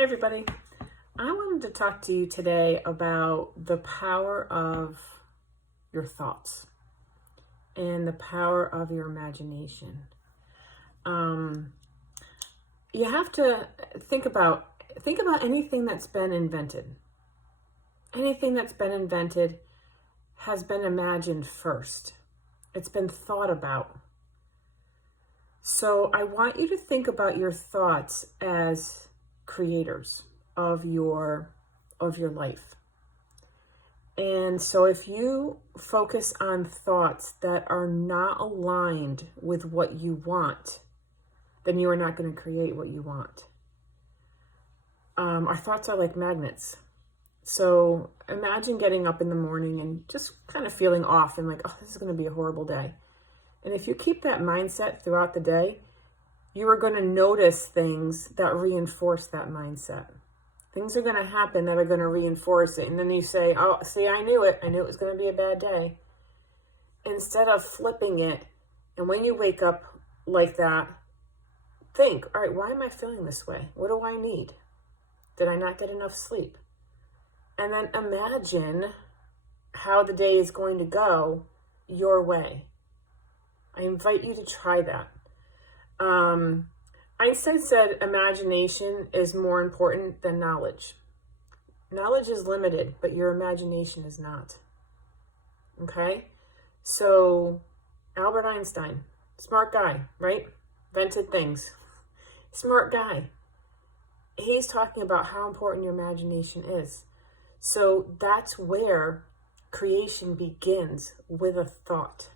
Hi, everybody. I wanted to talk to you today about the power of your thoughts and the power of your imagination. You have to think about anything that's been invented. Anything that's been invented has been imagined first. It's been thought about. So I want you to think about your thoughts as creators of your life. And so if you focus on thoughts that are not aligned with what you want, then you are not going to create what you want. Our thoughts are like magnets. So imagine getting up in the morning and just kind of feeling off and like, oh, this is going to be a horrible day. And if you keep that mindset throughout the day, you are going to notice things that reinforce that mindset. Things are going to happen that are going to reinforce it. And then you say, oh, see, I knew it. I knew it was going to be a bad day. Instead of flipping it, and when you wake up like that, think, all right, why am I feeling this way? What do I need? Did I not get enough sleep? And then imagine how the day is going to go your way. I invite you to try that. Einstein said imagination is more important than knowledge. Knowledge is limited, but your imagination is not. Okay? So, Albert Einstein, smart guy, right? Invented things. Smart guy. He's talking about how important your imagination is. So, that's where creation begins, with a thought.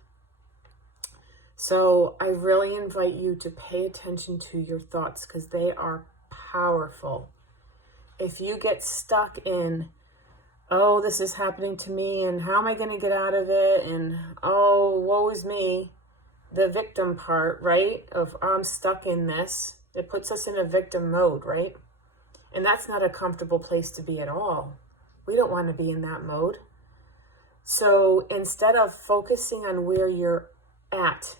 So I really invite you to pay attention to your thoughts because they are powerful. If you get stuck in, oh, this is happening to me and how am I going to get out of it? And, oh, woe is me, the victim part, right? Of I'm stuck in this. It puts us in a victim mode, right? And that's not a comfortable place to be at all. We don't want to be in that mode. So instead of focusing on where you're at,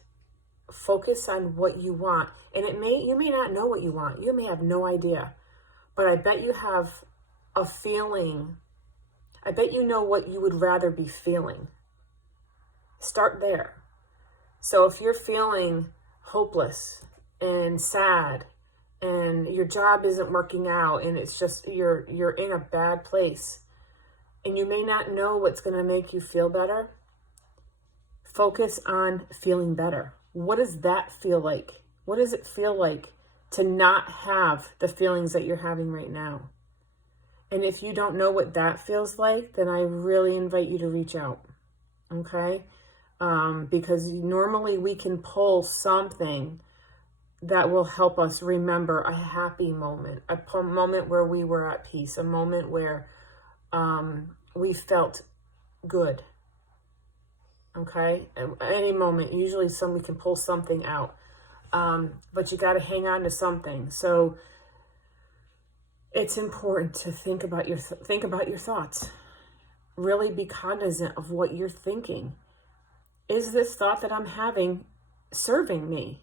focus on what you want. And you may not know what you want. You may have no idea. But I bet you have a feeling. I bet you know what you would rather be feeling. Start there. So if you're feeling hopeless and sad and your job isn't working out and it's just you're in a bad place and you may not know what's going to make you feel better, focus on feeling better. What does that feel like? What does it feel like to not have the feelings that you're having right now? And if you don't know what that feels like, then I really invite you to reach out, okay? Because normally we can pull something that will help us remember a happy moment, a moment where we were at peace, a moment where we felt good. Okay, at any moment, usually we can pull something out, but you got to hang on to something. So it's important to think about your thoughts. Really be cognizant of what you're thinking. Is this thought that I'm having serving me?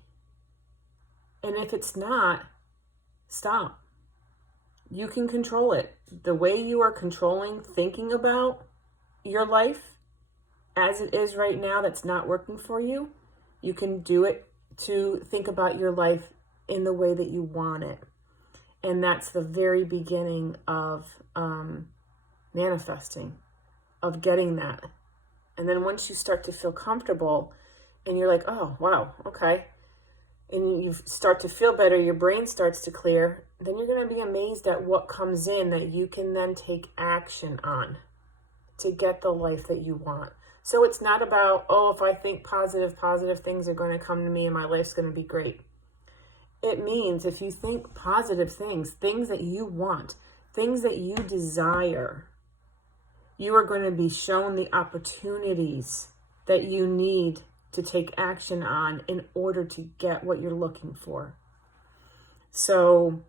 And if it's not, stop. You can control it. The way you are controlling thinking about your life as it is right now that's not working for you, you can do it to think about your life in the way that you want it. And that's the very beginning of manifesting, of getting that. And then once you start to feel comfortable and you're like, oh, wow, okay. And you start to feel better, your brain starts to clear, then you're going to be amazed at what comes in that you can then take action on to get the life that you want. So it's not about, oh, if I think positive things are going to come to me and my life's going to be great. It means if you think positive things that you want, things that you desire, you are going to be shown the opportunities that you need to take action on in order to get what you're looking for. So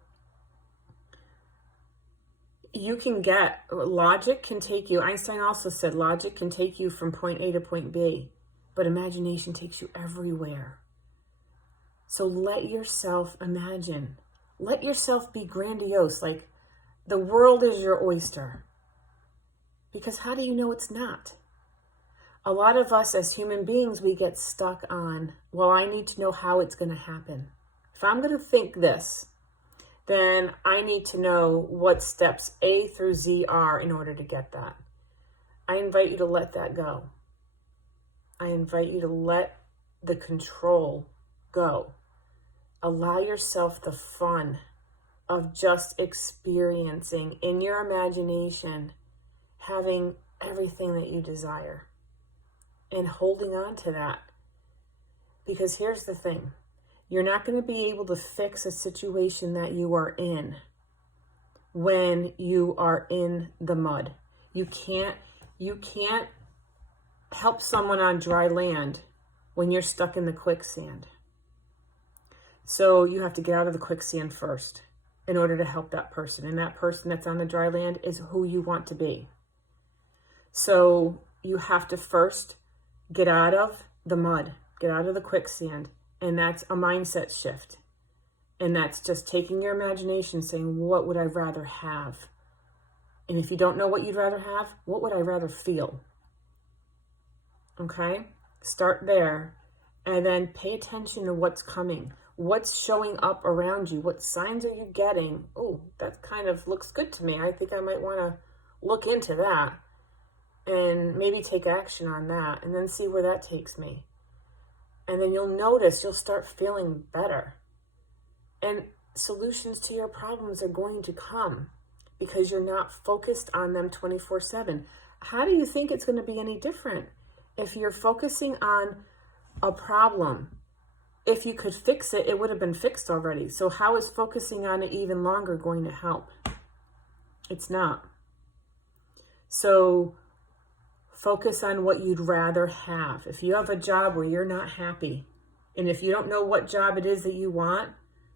you can logic can take you, Einstein also said logic can take you from point A to point B, but imagination takes you everywhere. So let yourself imagine. Let yourself be grandiose. Like, the world is your oyster. Because how do you know it's not? A lot of us as human beings, we get stuck on, well, I need to know how it's going to happen. If I'm going to think this, then I need to know what steps A through Z are in order to get that. I invite you to let that go. I invite you to let the control go. Allow yourself the fun of just experiencing in your imagination, having everything that you desire and holding on to that. Because here's the thing. You're not going to be able to fix a situation that you are in when you are in the mud. You can't help someone on dry land when you're stuck in the quicksand. So you have to get out of the quicksand first in order to help that person. And that person that's on the dry land is who you want to be. So you have to first get out of the mud, get out of the quicksand. And that's a mindset shift. And that's just taking your imagination, saying, what would I rather have? And if you don't know what you'd rather have, what would I rather feel? Okay? Start there. And then pay attention to what's coming. What's showing up around you? What signs are you getting? Oh, that kind of looks good to me. I think I might want to look into that. And maybe take action on that. And then see where that takes me. And then you'll notice, you'll start feeling better. And solutions to your problems are going to come because you're not focused on them 24/7. How do you think it's going to be any different if you're focusing on a problem? If you could fix it, it would have been fixed already. So how is focusing on it even longer going to help? It's not. So focus on what you'd rather have. If you have a job where you're not happy, and if you don't know what job it is that you want,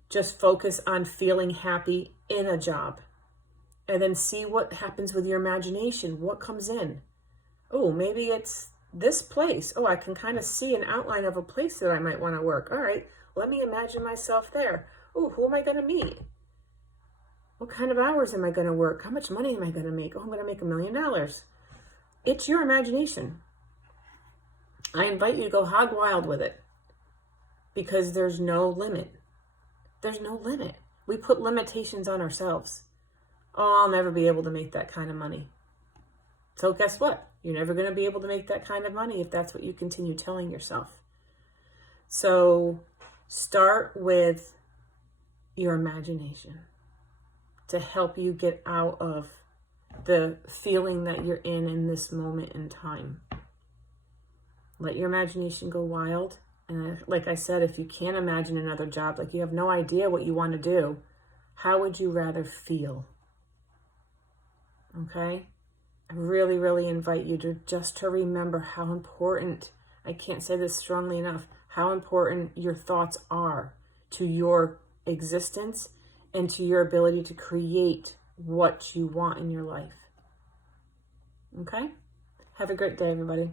just focus on feeling happy in a job. And then see what happens with your imagination. What comes in? Oh, maybe it's this place. Oh, I can kind of see an outline of a place that I might want to work. All right, let me imagine myself there. Oh, who am I going to meet? What kind of hours am I going to work? How much money am I going to make? Oh, I'm going to make $1 million. It's your imagination. I invite you to go hog wild with it because there's no limit. There's no limit. We put limitations on ourselves. Oh, I'll never be able to make that kind of money. So guess what? You're never going to be able to make that kind of money if that's what you continue telling yourself. So start with your imagination to help you get out of the feeling that you're in this moment in time. Let your imagination go wild. And like I said, if you can't imagine another job, like you have no idea what you want to do, how would you rather feel? Okay? I really, really invite you to just to remember how important, I can't say this strongly enough, how important your thoughts are to your existence and to your ability to create what you want in your life. Okay? Have a great day, everybody.